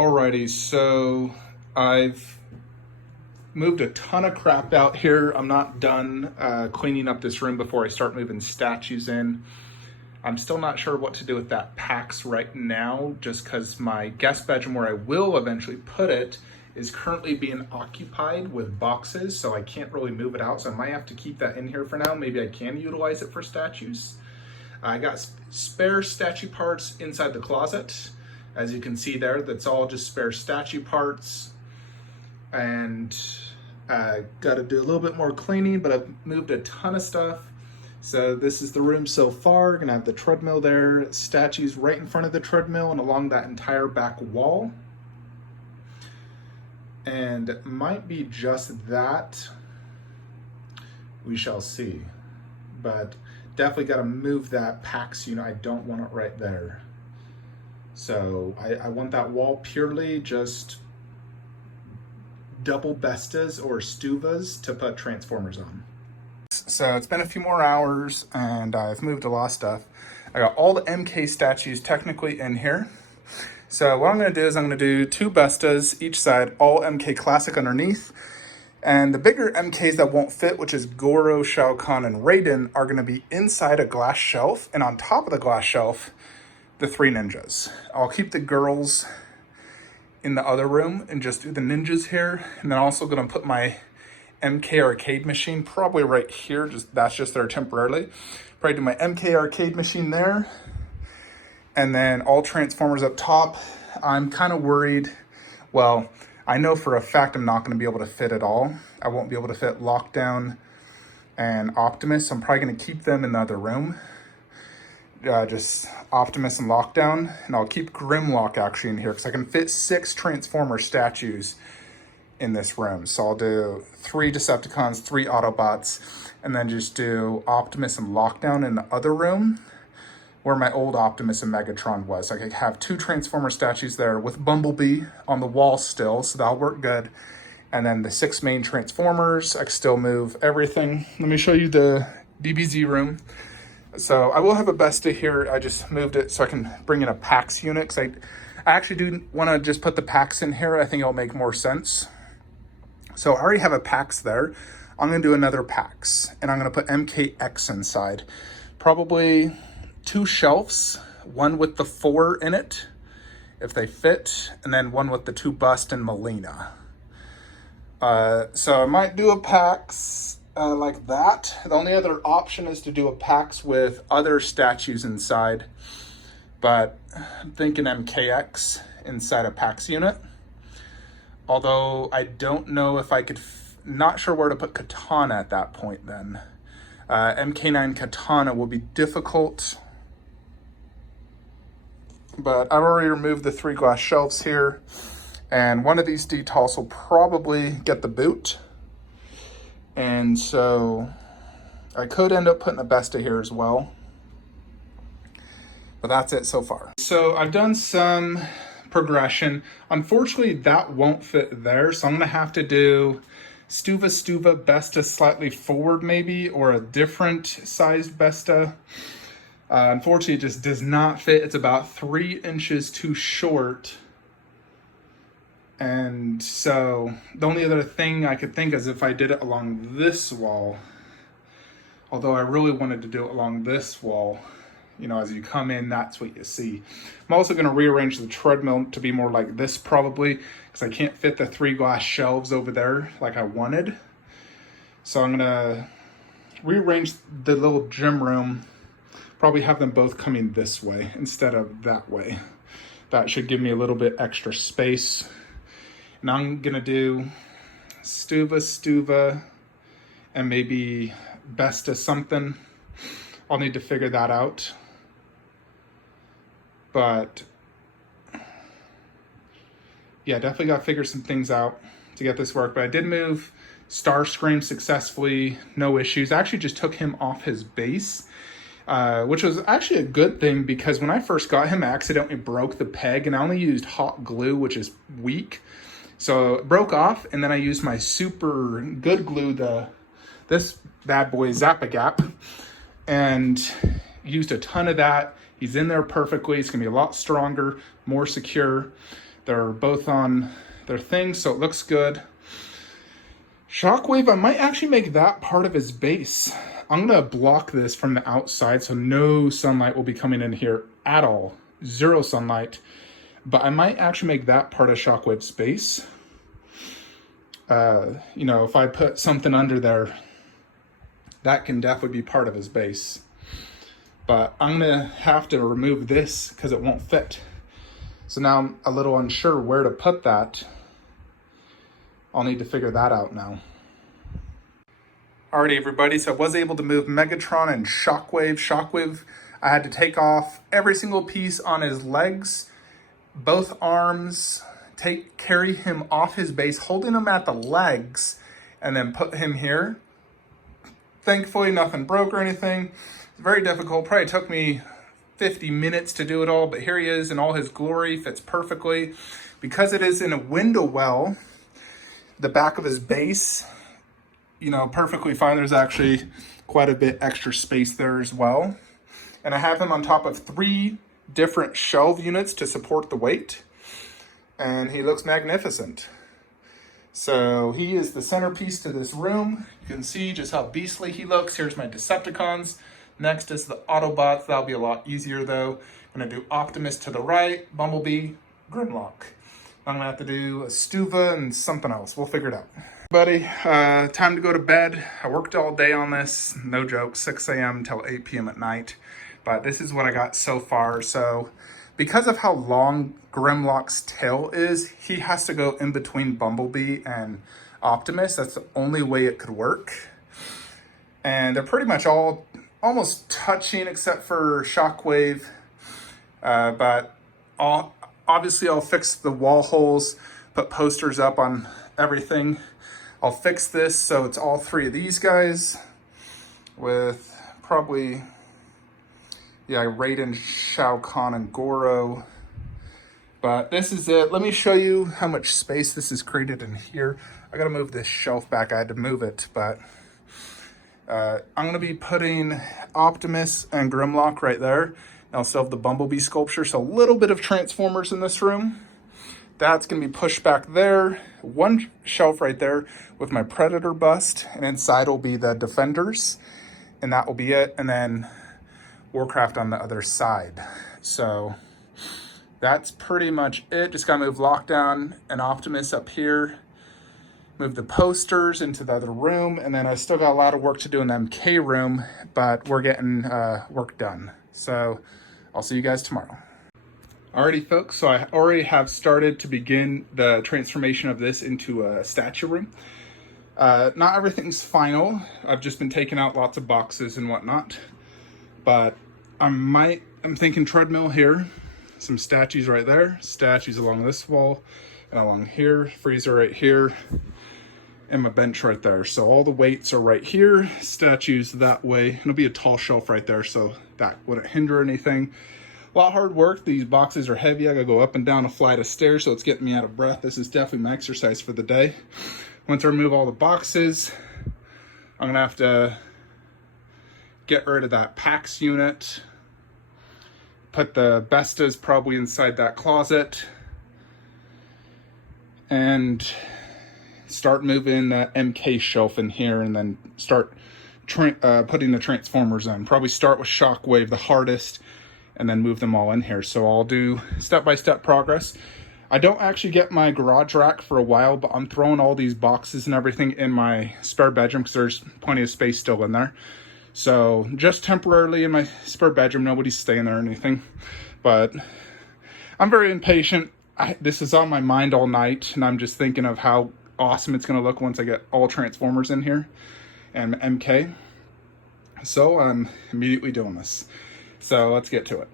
Alrighty, so I've moved a ton of crap out here. I'm not done cleaning up this room before I start moving statues in. I'm still not sure what to do with that PAX right now, just because my guest bedroom where I will eventually put it is currently being occupied with boxes, so I can't really move it out, so I might have to keep that in here for now. Maybe I can utilize it for statues. I got spare statue parts inside the closet. As you can see there, that's all just spare statue parts. And got to do a little bit more cleaning, but I've moved a ton of stuff. So this is the room so far. Gonna have the treadmill there, statues right in front of the treadmill and along that entire back wall. And it might be just that. We shall see. But definitely got to move that PAX unit. I don't want it right there. So I want that wall purely just double Bestas or Stuvas to put transformers on. So it's been a few more hours and I've moved a lot of stuff. I got all the MK statues technically in here. So what I'm going to do is I'm going to do two Bestas each side, all MK Classic underneath. And the bigger MKs that won't fit, which is Goro, Shao Kahn, and Raiden, are going to be inside a glass shelf. And on top of the glass shelf, the three ninjas. I'll keep the girls in the other room and just do the ninjas here. And then also going to put my MK arcade machine probably right here. That's just there temporarily. Probably do my MK arcade machine there. And then all Transformers up top. I'm kind of worried. Well, I know for a fact I'm not going to be able to fit it all. I won't be able to fit Lockdown and Optimus. So I'm probably going to keep them in the other room. Just Optimus and Lockdown, and I'll keep Grimlock actually in here because I can fit 6 Transformer statues in this room. So I'll do 3 Decepticons, 3 Autobots, and then just do Optimus and Lockdown in the other room where my old Optimus and Megatron was. So I could have 2 Transformer statues there with Bumblebee on the wall still, so that'll work good. And then the 6 main Transformers, I can still move everything. Let me show you the DBZ room. So I will have a Besta here. I just moved it so I can bring in a PAX unit because I actually do want to just put the PAX in here. I think it'll make more sense. So I already have a PAX there. I'm going to do another PAX and I'm going to put MKX inside. Probably 2 shelves, one with the 4 in it, if they fit, and then one with the 2 bust and Melina. So I might do a PAX like that. The only other option is to do a PAX with other statues inside, but I'm thinking MKX inside a PAX unit. Although I don't know if I could, not sure where to put Katana at that point then. MK9 Katana will be difficult, but I've already removed the 3 glass shelves here, and one of these details will probably get the boot. And so I could end up putting a Besta here as well. But that's it so far. So I've done some progression. Unfortunately, that won't fit there. So I'm going to have to do Stuva, Besta slightly forward maybe, or a different sized Besta. Unfortunately, it just does not fit. It's about 3 inches too short. And so the only other thing I could think is if I did it along this wall, although I really wanted to do it along this wall, you know, as you come in, that's what you see. I'm also going to rearrange the treadmill to be more like this probably, because I can't fit the 3 glass shelves over there like I wanted. So I'm going to rearrange the little gym room, probably have them both coming this way instead of that way. That should give me a little bit extra space. And I'm going to do Stuva, and maybe Besta something. I'll need to figure that out. But yeah, definitely got to figure some things out to get this work. But I did move Starscream successfully, no issues. I actually just took him off his base, which was actually a good thing because when I first got him, I accidentally broke the peg and I only used hot glue, which is weak. So it broke off, and then I used my super good glue, this bad boy Zap-A-Gap, and used a ton of that. He's in there perfectly. It's gonna be a lot stronger, more secure. They're both on their thing, so it looks good. Shockwave, I might actually make that part of his base. I'm gonna block this from the outside so no sunlight will be coming in here at all. Zero sunlight. But I might actually make that part of Shockwave's base. You know, if I put something under there, that can definitely be part of his base. But I'm gonna have to remove this because it won't fit. So now I'm a little unsure where to put that. I'll need to figure that out now. Alrighty, everybody, so I was able to move Megatron and Shockwave. Shockwave, I had to take off every single piece on his legs, both arms, carry him off his base, holding him at the legs, and then put him here. Thankfully, nothing broke or anything. Very difficult, probably took me 50 minutes to do it all, but here he is in all his glory, fits perfectly. Because it is in a window well, the back of his base, you know, perfectly fine. There's actually quite a bit extra space there as well. And I have him on top of 3 different shelf units to support the weight. And he looks magnificent. So he is the centerpiece to this room. You can see just how beastly he looks. Here's my Decepticons. Next is the Autobots. That'll be a lot easier though. I'm gonna do Optimus to the right, Bumblebee, Grimlock. I'm gonna have to do a Stuva and something else. We'll figure it out. Buddy, time to go to bed. I worked all day on this, no joke, 6 a.m. until 8 p.m. at night. But this is what I got so far. So because of how long Grimlock's tail is, he has to go in between Bumblebee and Optimus. That's the only way it could work. And they're pretty much all almost touching except for Shockwave. But obviously I'll fix the wall holes, put posters up on everything. I'll fix this so it's all 3 of these guys with probably, yeah, Raiden, Shao Kahn, and Goro. But this is it. Let me show you how much space this is created in here. I gotta move this shelf back. I had to move it, but I'm gonna be putting Optimus and Grimlock right there. I'll still have the Bumblebee sculpture, so a little bit of Transformers in this room. That's gonna be pushed back there. 1 shelf right there with my Predator bust, and inside will be the Defenders, and that will be it. And then Warcraft on the other side. So that's pretty much it. Just gotta move Lockdown and Optimus up here, move the posters into the other room, and then I still got a lot of work to do in the MK room, but we're getting work done. So I'll see you guys tomorrow. Alrighty folks, so I already have started to begin the transformation of this into a statue room. Not everything's final. I've just been taking out lots of boxes and whatnot. But I'm thinking treadmill here, some statues right there, statues along this wall, and along here, freezer right here, and my bench right there. So all the weights are right here, statues that way. It'll be a tall shelf right there, so that wouldn't hinder anything. A lot of hard work. These boxes are heavy. I gotta go up and down a flight of stairs, so it's getting me out of breath. This is definitely my exercise for the day. Once I remove all the boxes, I'm gonna have to get rid of that PAX unit, put the Bestas probably inside that closet, and start moving the MK shelf in here, and then start putting the Transformers in. Probably start with Shockwave, the hardest, and then move them all in here. So I'll do step-by-step progress. I don't actually get my garage rack for a while, but I'm throwing all these boxes and everything in my spare bedroom because there's plenty of space still in there. So just temporarily in my spare bedroom, nobody's staying there or anything. But I'm very impatient. This is on my mind all night, and I'm just thinking of how awesome it's gonna look once I get all Transformers in here and MK. So I'm immediately doing this. So let's get to it.